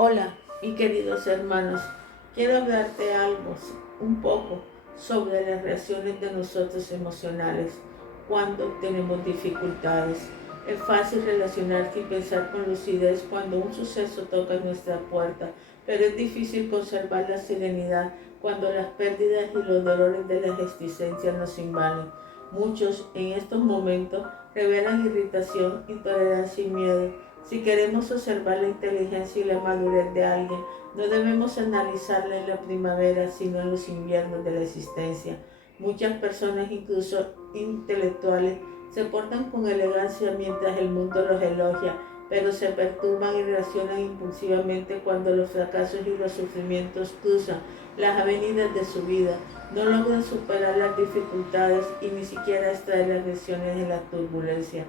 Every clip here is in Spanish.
Hola, mis queridos hermanos, quiero hablarte un poco, sobre las reacciones de nosotros emocionales cuando tenemos dificultades. Es fácil relacionarse y pensar con lucidez cuando un suceso toca nuestra puerta, pero es difícil conservar la serenidad cuando las pérdidas y los dolores de la existencia nos invaden. Muchos en estos momentos revelan irritación, intolerancia y miedo. Si queremos observar la inteligencia y la madurez de alguien, no debemos analizarla en la primavera, sino en los inviernos de la existencia. Muchas personas, incluso intelectuales, se portan con elegancia mientras el mundo los elogia, pero se perturban y reaccionan impulsivamente cuando los fracasos y los sufrimientos cruzan las avenidas de su vida. No logran superar las dificultades y ni siquiera extraer las lecciones de la turbulencia.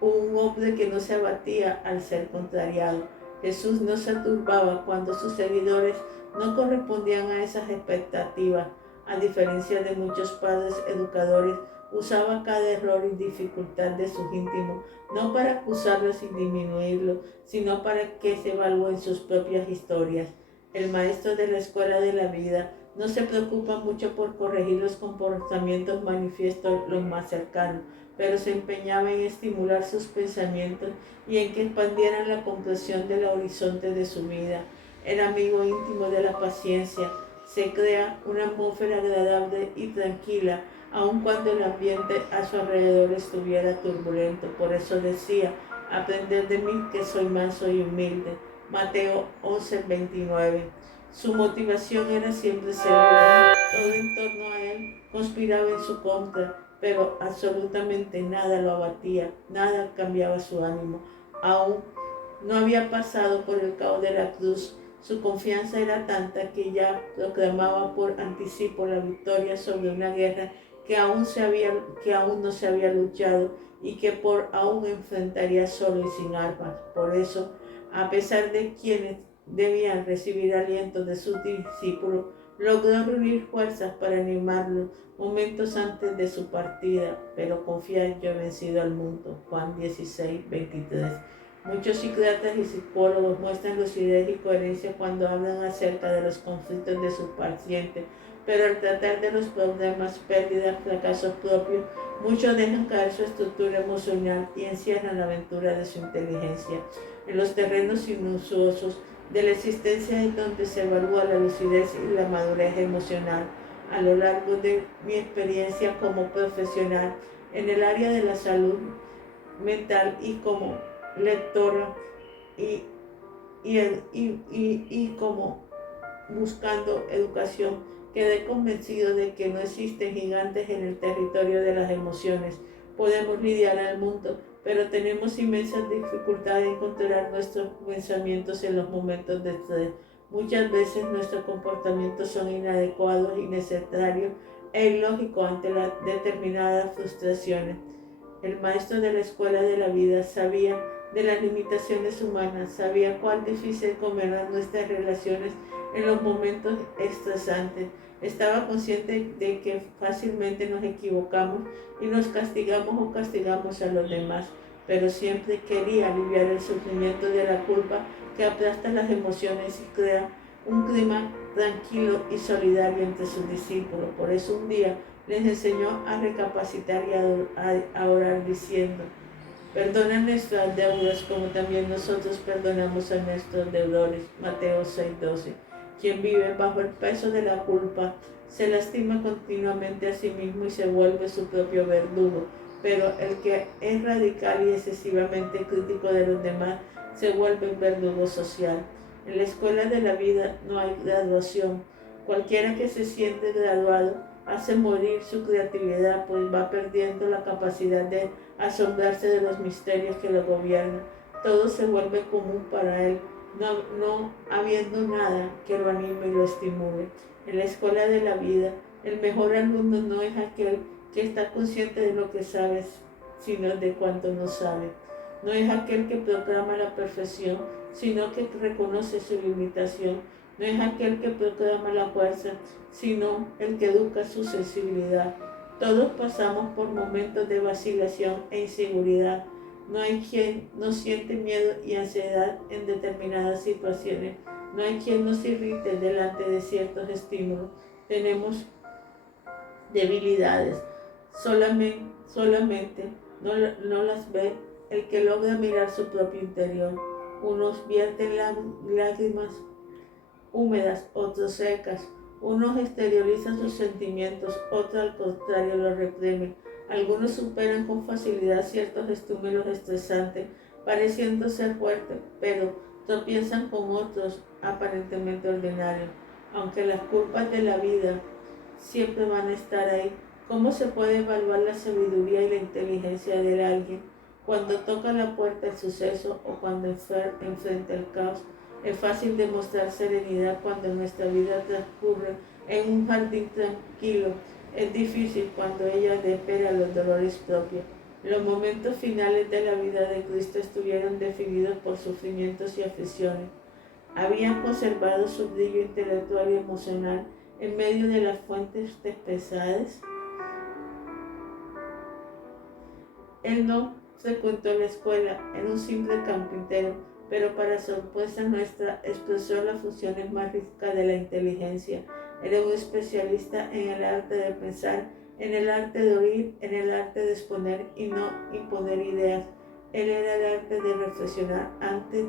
Un hombre que no se abatía al ser contrariado. Jesús no se turbaba cuando sus seguidores no correspondían a esas expectativas. A diferencia de muchos padres educadores, usaba cada error y dificultad de sus íntimos, no para acusarlos y disminuirlos, sino para que se evalúen sus propias historias. El maestro de la escuela de la vida no se preocupa mucho por corregir los comportamientos manifiestos los más cercanos, pero se empeñaba en estimular sus pensamientos y en que expandieran la comprensión del horizonte de su vida. Era amigo íntimo de la paciencia. Se crea una atmósfera agradable y tranquila, aun cuando el ambiente a su alrededor estuviera turbulento. Por eso decía: aprended de mí, que soy manso y humilde. Mateo 11:29. Su motivación era siempre segura. Todo en torno a él conspiraba en su contra, pero absolutamente nada lo abatía, nada cambiaba su ánimo. Aún no había pasado por el caos de la cruz. Su confianza era tanta que ya proclamaba por anticipo la victoria sobre una guerra que aún no se había luchado y que por aún enfrentaría solo y sin armas. Por eso, a pesar de quienes debían recibir aliento de sus discípulos, logró reunir fuerzas para animarlos momentos antes de su partida. Pero confiad, yo he vencido al mundo. Juan 16:23. Muchos psiquiatras y psicólogos muestran lucidez y coherencia cuando hablan acerca de los conflictos de sus pacientes, pero al tratar de los problemas, pérdidas, fracasos propios, muchos dejan caer su estructura emocional y encierran la aventura de su inteligencia. En los terrenos inusuosos de la existencia es donde se evalúa la lucidez y la madurez emocional. A lo largo de mi experiencia como profesional en el área de la salud mental y como lectora y, y como buscando educación, quedé convencido de que no existen gigantes en el territorio de las emociones. Podemos lidiar al mundo, pero tenemos inmensas dificultades en controlar nuestros pensamientos en los momentos de estrés. Muchas veces nuestros comportamientos son inadecuados, innecesarios e ilógicos ante las determinadas frustraciones. El maestro de la escuela de la vida sabía de las limitaciones humanas, sabía cuán difícil eran nuestras relaciones en los momentos estresantes. Estaba consciente de que fácilmente nos equivocamos y nos castigamos a los demás, pero siempre quería aliviar el sufrimiento de la culpa que aplasta las emociones y crea un clima tranquilo y solidario entre sus discípulos. Por eso un día les enseñó a recapacitar y a orar diciendo: perdona nuestras deudas como también nosotros perdonamos a nuestros deudores. Mateo 6:12. Quien vive bajo el peso de la culpa se lastima continuamente a sí mismo y se vuelve su propio verdugo, pero el que es radical y excesivamente crítico de los demás se vuelve un verdugo social. En la escuela de la vida no hay graduación. Cualquiera que se siente graduado hace morir su creatividad, pues va perdiendo la capacidad de asombrarse de los misterios que lo gobiernan. Todo se vuelve común para él, no habiendo nada que lo anime y lo estimule. En la escuela de la vida, el mejor alumno no es aquel que está consciente de lo que sabe, sino de cuánto no sabe. No es aquel que proclama la perfección, sino que reconoce su limitación. No es aquel que proclama la fuerza, sino el que educa su sensibilidad. Todos pasamos por momentos de vacilación e inseguridad, No hay quien no siente miedo y ansiedad en determinadas situaciones. No hay quien nos irrite delante de ciertos estímulos. Tenemos debilidades. Solamente no las ve el que logra mirar su propio interior. Unos vierten lágrimas húmedas, otros secas. Unos exteriorizan sus sentimientos, otros al contrario los reprimen. Algunos superan con facilidad ciertos estímulos estresantes, pareciendo ser fuertes, pero tropiezan con otros aparentemente ordinarios. Aunque las culpas de la vida siempre van a estar ahí, ¿cómo se puede evaluar la sabiduría y la inteligencia de alguien cuando toca la puerta el suceso o cuando enfrenta el caos? Es fácil demostrar serenidad cuando nuestra vida transcurre en un jardín tranquilo. Es difícil cuando ella espera los dolores propios. Los momentos finales de la vida de Cristo estuvieron definidos por sufrimientos y aflicciones. Habían conservado su brillo intelectual y emocional en medio de las fuentes pesadas. Él no frecuentó la escuela, era un simple carpintero, pero para sorpresa nuestra expresó las funciones más ricas de la inteligencia. Era un especialista en el arte de pensar, en el arte de oír, en el arte de exponer y no imponer ideas. Él era el arte de reflexionar antes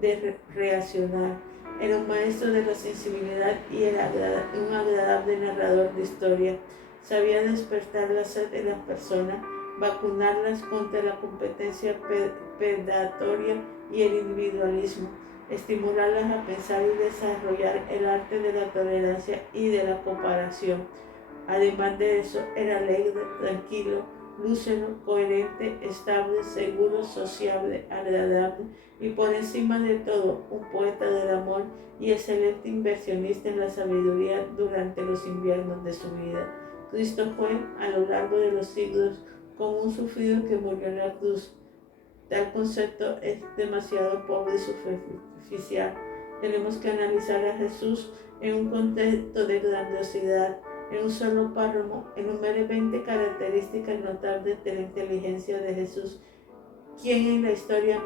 de reaccionar. Era un maestro de la sensibilidad y era un agradable narrador de historia. Sabía despertar la sed de las personas, vacunarlas contra la competencia predatoria y el individualismo, estimularlas a pensar y desarrollar el arte de la tolerancia y de la comparación. Además de eso, era alegre, tranquilo, lúcido, coherente, estable, seguro, sociable, agradable y por encima de todo, un poeta del amor y excelente inversionista en la sabiduría durante los inviernos de su vida. Cristo fue, a lo largo de los siglos, como un sufrido que murió en la cruz. Tal concepto es demasiado pobre y superficial. Tenemos que analizar a Jesús en un contexto de grandiosidad. En un solo párrafo, enumere 20 características notables de la inteligencia de Jesús. ¿Quién en la historia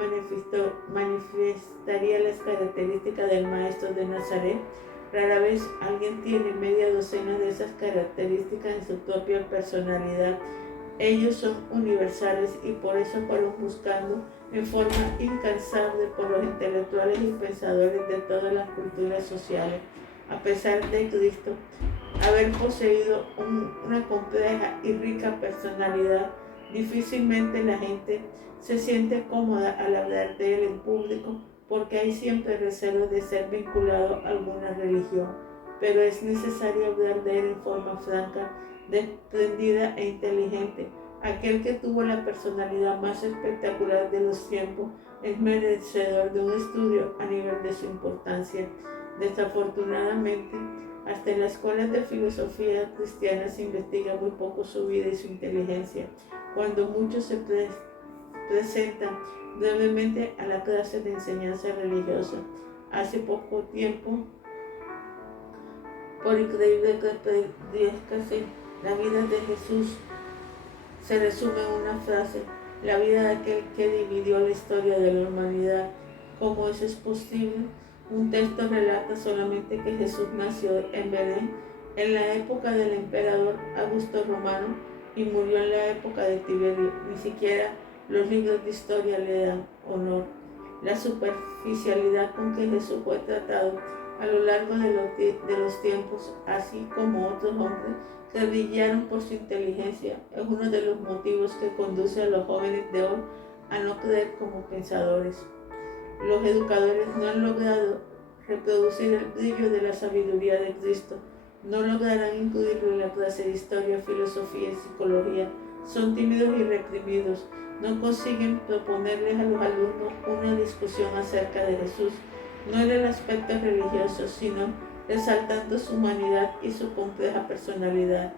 manifestaría las características del Maestro de Nazaret? Rara vez alguien tiene media docena de esas características en su propia personalidad. Ellos son universales y por eso fueron buscando en forma incansable por los intelectuales y pensadores de todas las culturas sociales. A pesar de Cristo haber poseído una compleja y rica personalidad, difícilmente la gente se siente cómoda al hablar de él en público porque hay siempre recelo de ser vinculado a alguna religión, pero es necesario hablar de él en forma franca, desprendida e inteligente. Aquel que tuvo la personalidad más espectacular de los tiempos es merecedor de un estudio a nivel de su importancia. Desafortunadamente, hasta en las escuelas de filosofía cristiana se investiga muy poco su vida y su inteligencia, cuando muchos se presentan brevemente a la clase de enseñanza religiosa. Hace poco tiempo, por increíble que parezca, la vida de Jesús se resume en una frase: la vida de aquel que dividió la historia de la humanidad. ¿Cómo eso es posible? Un texto relata solamente que Jesús nació en Belén en la época del emperador Augusto Romano y murió en la época de Tiberio. Ni siquiera los libros de historia le dan honor. La superficialidad con que Jesús fue tratado a lo largo de los tiempos, así como otros hombres que brillaron por su inteligencia, es uno de los motivos que conduce a los jóvenes de hoy a no creer como pensadores. Los educadores no han logrado reproducir el brillo de la sabiduría de Cristo. No lograrán incluirlo en la clase de historia, filosofía y psicología. Son tímidos y reprimidos. No consiguen proponerles a los alumnos una discusión acerca de Jesús, no en el aspecto religioso, sino resaltando su humanidad y su compleja personalidad.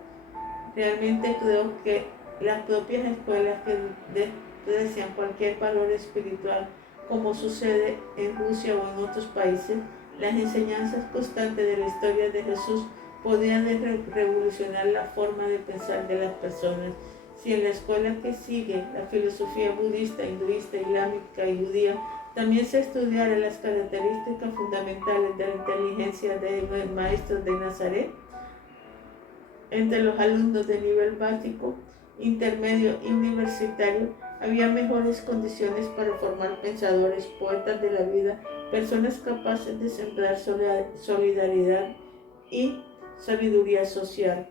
Realmente creo que las propias escuelas que desprecian cualquier valor espiritual, como sucede en Rusia o en otros países, las enseñanzas constantes de la historia de Jesús podrían revolucionar la forma de pensar de las personas. Si en la escuela que sigue la filosofía budista, hinduista, islámica y judía también se estudiara las características fundamentales de la inteligencia del maestro de Nazaret, entre los alumnos de nivel básico, intermedio y universitario, había mejores condiciones para formar pensadores, poetas de la vida, personas capaces de sembrar solidaridad y sabiduría social.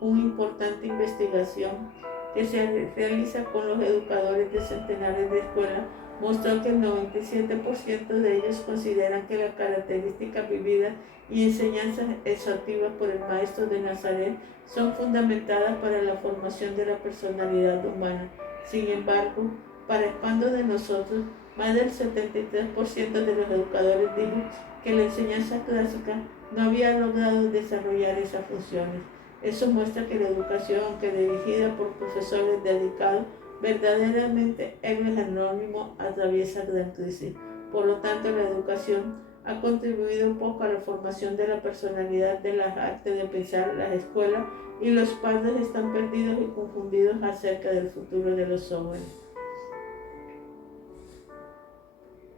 Una importante investigación que se realiza con los educadores de centenares de escuelas mostró que el 97% de ellos consideran que las características vividas y enseñanzas exhaustivas por el maestro de Nazaret son fundamentadas para la formación de la personalidad humana. Sin embargo, para espanto de nosotros, más del 73% de los educadores dijo que la enseñanza clásica no había logrado desarrollar esas funciones. Eso muestra que la educación, aunque dirigida por profesores dedicados, verdaderamente héroes anónimos, atraviesa gran crisis. Por lo tanto, la educación ha contribuido poco a la formación de la personalidad, de las artes de pensar. Las escuelas y los padres están perdidos y confundidos acerca del futuro de los jóvenes.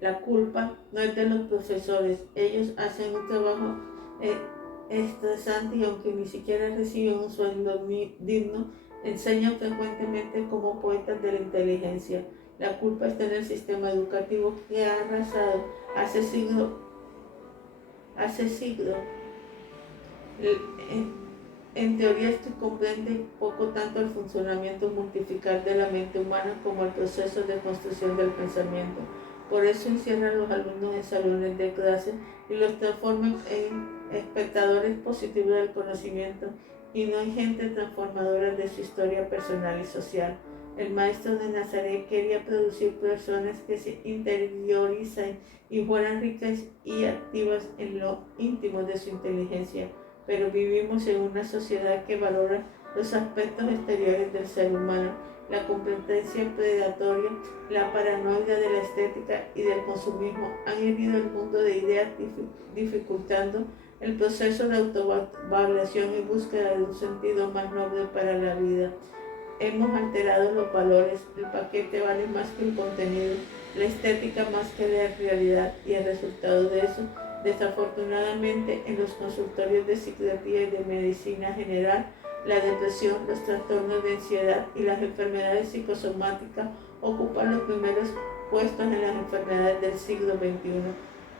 La culpa no es de los profesores. Ellos hacen un trabajo estresante y aunque ni siquiera reciben un sueldo digno, enseñan frecuentemente como poetas de la inteligencia. La culpa está en el sistema educativo que ha arrasado hace siglos. En teoría esto comprende poco tanto el funcionamiento multiplicar de la mente humana como el proceso de construcción del pensamiento. Por eso encierra a los alumnos en salones de clase y los transforma en espectadores positivos del conocimiento y no en gente transformadora de su historia personal y social. El maestro de Nazaret quería producir personas que se interiorizan y fueran ricas y activas en lo íntimo de su inteligencia, pero vivimos en una sociedad que valora los aspectos exteriores del ser humano. La competencia predatoria, la paranoia de la estética y del consumismo han herido el mundo de ideas, dificultando el proceso de autovaloración y búsqueda de un sentido más noble para la vida. Hemos alterado los valores, el paquete vale más que el contenido, la estética más que la realidad, y el resultado de eso, desafortunadamente, en los consultorios de psiquiatría y de medicina general, la depresión, los trastornos de ansiedad y las enfermedades psicosomáticas ocupan los primeros puestos en las enfermedades del siglo XXI.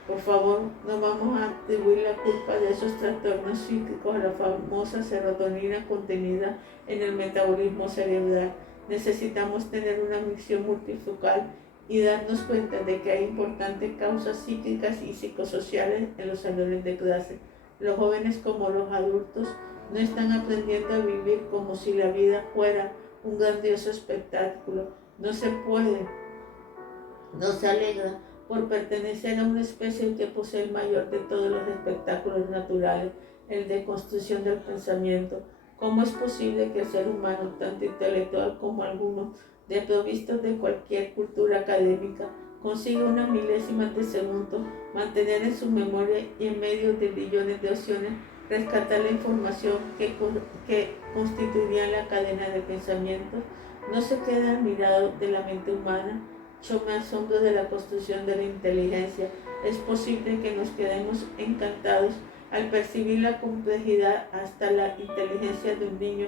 Por favor, no vamos a atribuir la culpa de esos trastornos psíquicos a la famosa serotonina contenida en el metabolismo cerebral. Necesitamos tener una misión multifocal y darnos cuenta de que hay importantes causas psíquicas y psicosociales en los salones de clase. Los jóvenes como los adultos no están aprendiendo a vivir como si la vida fuera un grandioso espectáculo. No se alegra por pertenecer a una especie que posee el mayor de todos los espectáculos naturales, el de construcción del pensamiento. ¿Cómo es posible que el ser humano, tanto intelectual como alguno, desprovisto de cualquier cultura académica, consiga una milésima de segundo mantener en su memoria y en medio de billones de opciones rescatar la información que constituiría la cadena de pensamientos? No se queda admirado de la mente humana. Yo me asombro de la construcción de la inteligencia. Es posible que nos quedemos encantados al percibir la complejidad hasta la inteligencia de un niño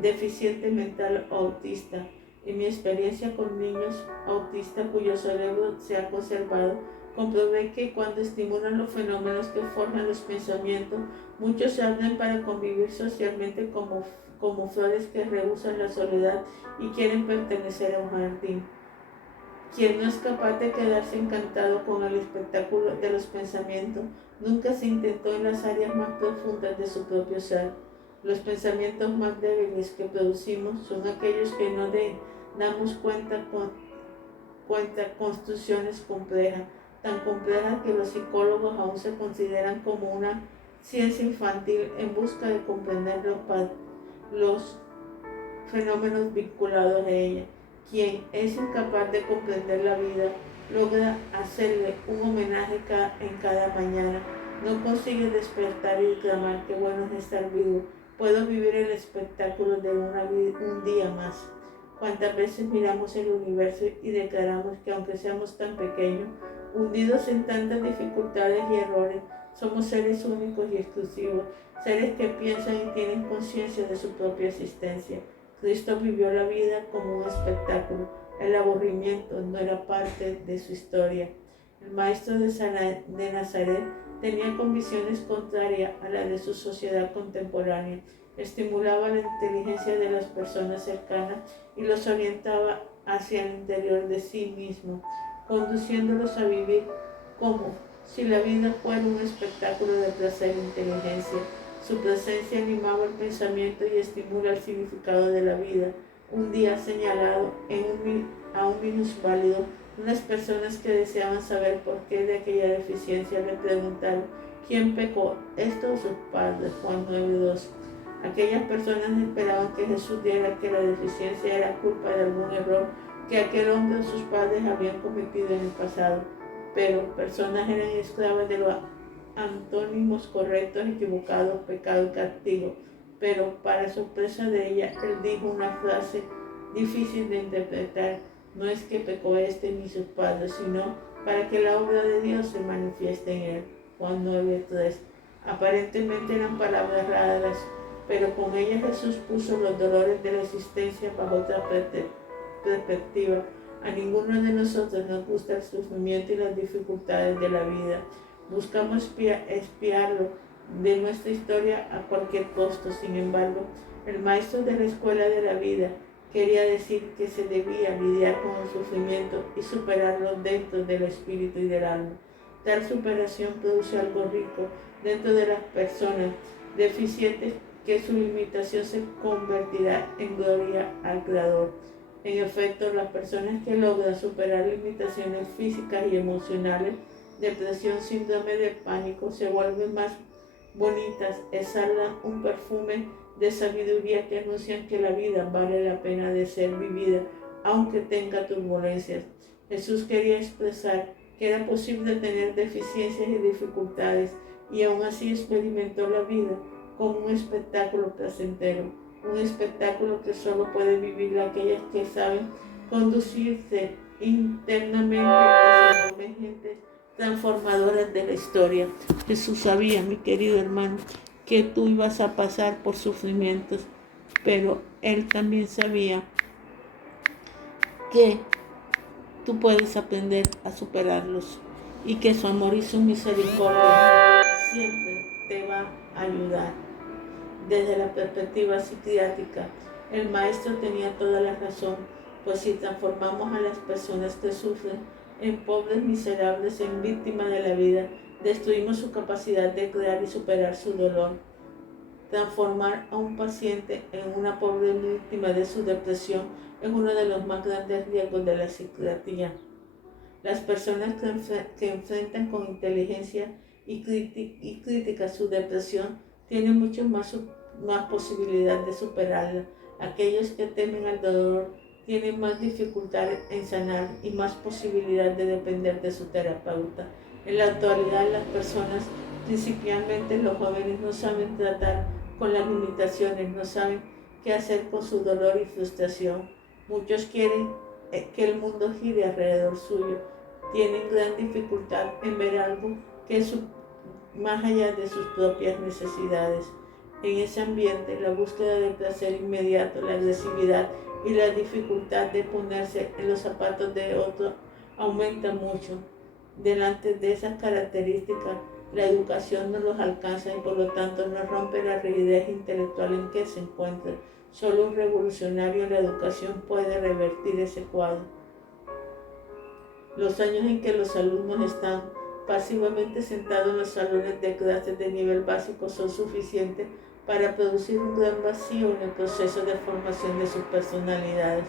deficiente mental o autista. En mi experiencia con niños autistas cuyo cerebro se ha conservado, comprobé que cuando estimulan los fenómenos que forman los pensamientos, muchos se abren para convivir socialmente como flores que rehúsan la soledad y quieren pertenecer a un jardín. Quien no es capaz de quedarse encantado con el espectáculo de los pensamientos, nunca se intentó en las áreas más profundas de su propio ser. Los pensamientos más débiles que producimos son aquellos que no damos cuenta construcciones complejas, tan complejas que los psicólogos aún se consideran como una ciencia infantil en busca de comprender los fenómenos vinculados a ella. Quien es incapaz de comprender la vida logra hacerle un homenaje en cada mañana. No consigue despertar y clamar qué bueno es estar vivo. Puedo vivir el espectáculo de un día más. ¿Cuántas veces miramos el universo y declaramos que aunque seamos tan pequeños, hundidos en tantas dificultades y errores, somos seres únicos y exclusivos, seres que piensan y tienen conciencia de su propia existencia? Cristo vivió la vida como un espectáculo. El aburrimiento no era parte de su historia. El maestro de Nazaret tenía convicciones contrarias a las de su sociedad contemporánea. Estimulaba la inteligencia de las personas cercanas y los orientaba hacia el interior de sí mismo, conduciéndolos a vivir como si la vida fuera un espectáculo de placer e inteligencia. Su presencia animaba el pensamiento y estimula el significado de la vida. Un día señalado a un minusválido, unas personas que deseaban saber por qué de aquella deficiencia le preguntaron: ¿quién pecó, esto o sus padres? Juan 9:2. Aquellas personas esperaban que Jesús diera que la deficiencia era culpa de algún error que aquel hombre o sus padres habían cometido en el pasado. Pero personas eran esclavas de los antónimos correctos, equivocados, pecado y castigo. Pero para sorpresa de ella, él dijo una frase difícil de interpretar: no es que pecó este ni sus padres, sino para que la obra de Dios se manifieste en él. Juan 9:3. Aparentemente eran palabras raras, pero con ellas Jesús puso los dolores de la existencia bajo otra perspectiva. A ninguno de nosotros nos gusta el sufrimiento y las dificultades de la vida. Buscamos expiarlo de nuestra historia a cualquier costo. Sin embargo, el maestro de la escuela de la vida quería decir que se debía lidiar con el sufrimiento y superarlo dentro del espíritu y del alma. Tal superación produce algo rico dentro de las personas deficientes, que su limitación se convertirá en gloria al Creador. En efecto, las personas que logran superar limitaciones físicas y emocionales, depresión, síndrome de pánico, se vuelven más bonitas, exhalan un perfume de sabiduría que anuncian que la vida vale la pena de ser vivida, aunque tenga turbulencias. Jesús quería expresar que era posible tener deficiencias y dificultades y aún así experimentó la vida como un espectáculo placentero, un espectáculo que solo pueden vivir aquellas que saben conducirse internamente y se vuelven gentes transformadoras de la historia. Jesús sabía, mi querido hermano, que tú ibas a pasar por sufrimientos, pero Él también sabía que tú puedes aprender a superarlos y que su amor y su misericordia siempre te va a ayudar. Desde la perspectiva psiquiátrica, el maestro tenía toda la razón, pues si transformamos a las personas que sufren en pobres miserables, en víctimas de la vida, destruimos su capacidad de crear y superar su dolor. Transformar a un paciente en una pobre víctima de su depresión es uno de los más grandes riesgos de la psiquiatría. Las personas que enfrentan con inteligencia y crítica su depresión tienen mucho más posibilidad de superarla. Aquellos que temen al dolor tienen más dificultad en sanar y más posibilidad de depender de su terapeuta. En la actualidad, las personas, principalmente los jóvenes, no saben tratar con las limitaciones, no saben qué hacer con su dolor y frustración. Muchos quieren que el mundo gire alrededor suyo. Tienen gran dificultad en ver algo que es más allá de sus propias necesidades. En ese ambiente, la búsqueda del placer inmediato, la agresividad y la dificultad de ponerse en los zapatos de otro aumenta mucho. Delante de esas características, la educación no los alcanza y por lo tanto no rompe la rigidez intelectual en que se encuentra. Solo un revolucionario en la educación puede revertir ese cuadro. Los años en que los alumnos están pasivamente sentados en los salones de clases de nivel básico son suficientes para producir un gran vacío en el proceso de formación de sus personalidades.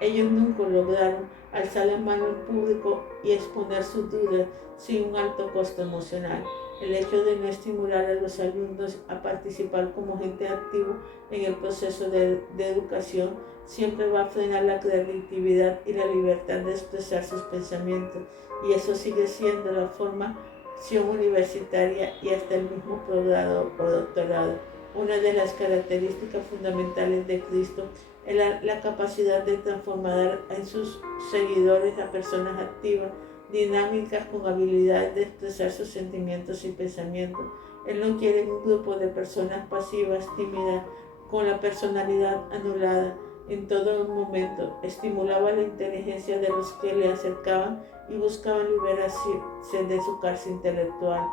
Ellos nunca lograron alzar la mano en público y exponer sus dudas sin un alto costo emocional. El hecho de no estimular a los alumnos a participar como agente activo en el proceso de educación siempre va a frenar la creatividad y la libertad de expresar sus pensamientos, y eso sigue siendo la formación universitaria y hasta el mismo posgrado o doctorado. Una de las características fundamentales de Cristo es la capacidad de transformar en sus seguidores a personas activas, dinámicas, con habilidades de expresar sus sentimientos y pensamientos. Él no quiere un grupo de personas pasivas, tímidas, con la personalidad anulada. En todo momento estimulaba la inteligencia de los que le acercaban y buscaban liberarse de su cárcel intelectual.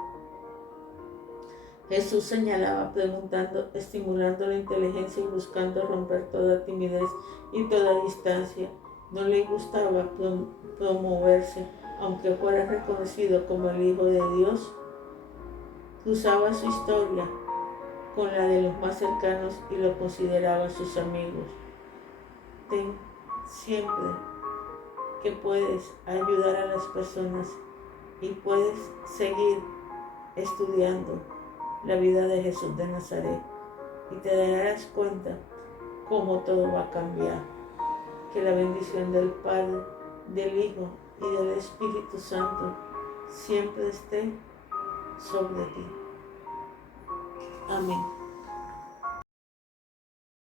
Jesús señalaba, preguntando, estimulando la inteligencia y buscando romper toda timidez y toda distancia. No le gustaba promoverse, aunque fuera reconocido como el Hijo de Dios. Cruzaba su historia con la de los más cercanos y lo consideraba sus amigos. Ten siempre que puedes ayudar a las personas y puedes seguir estudiando la vida de Jesús de Nazaret y te darás cuenta cómo todo va a cambiar. Que la bendición del Padre, del Hijo y del Espíritu Santo siempre esté sobre ti. Amén.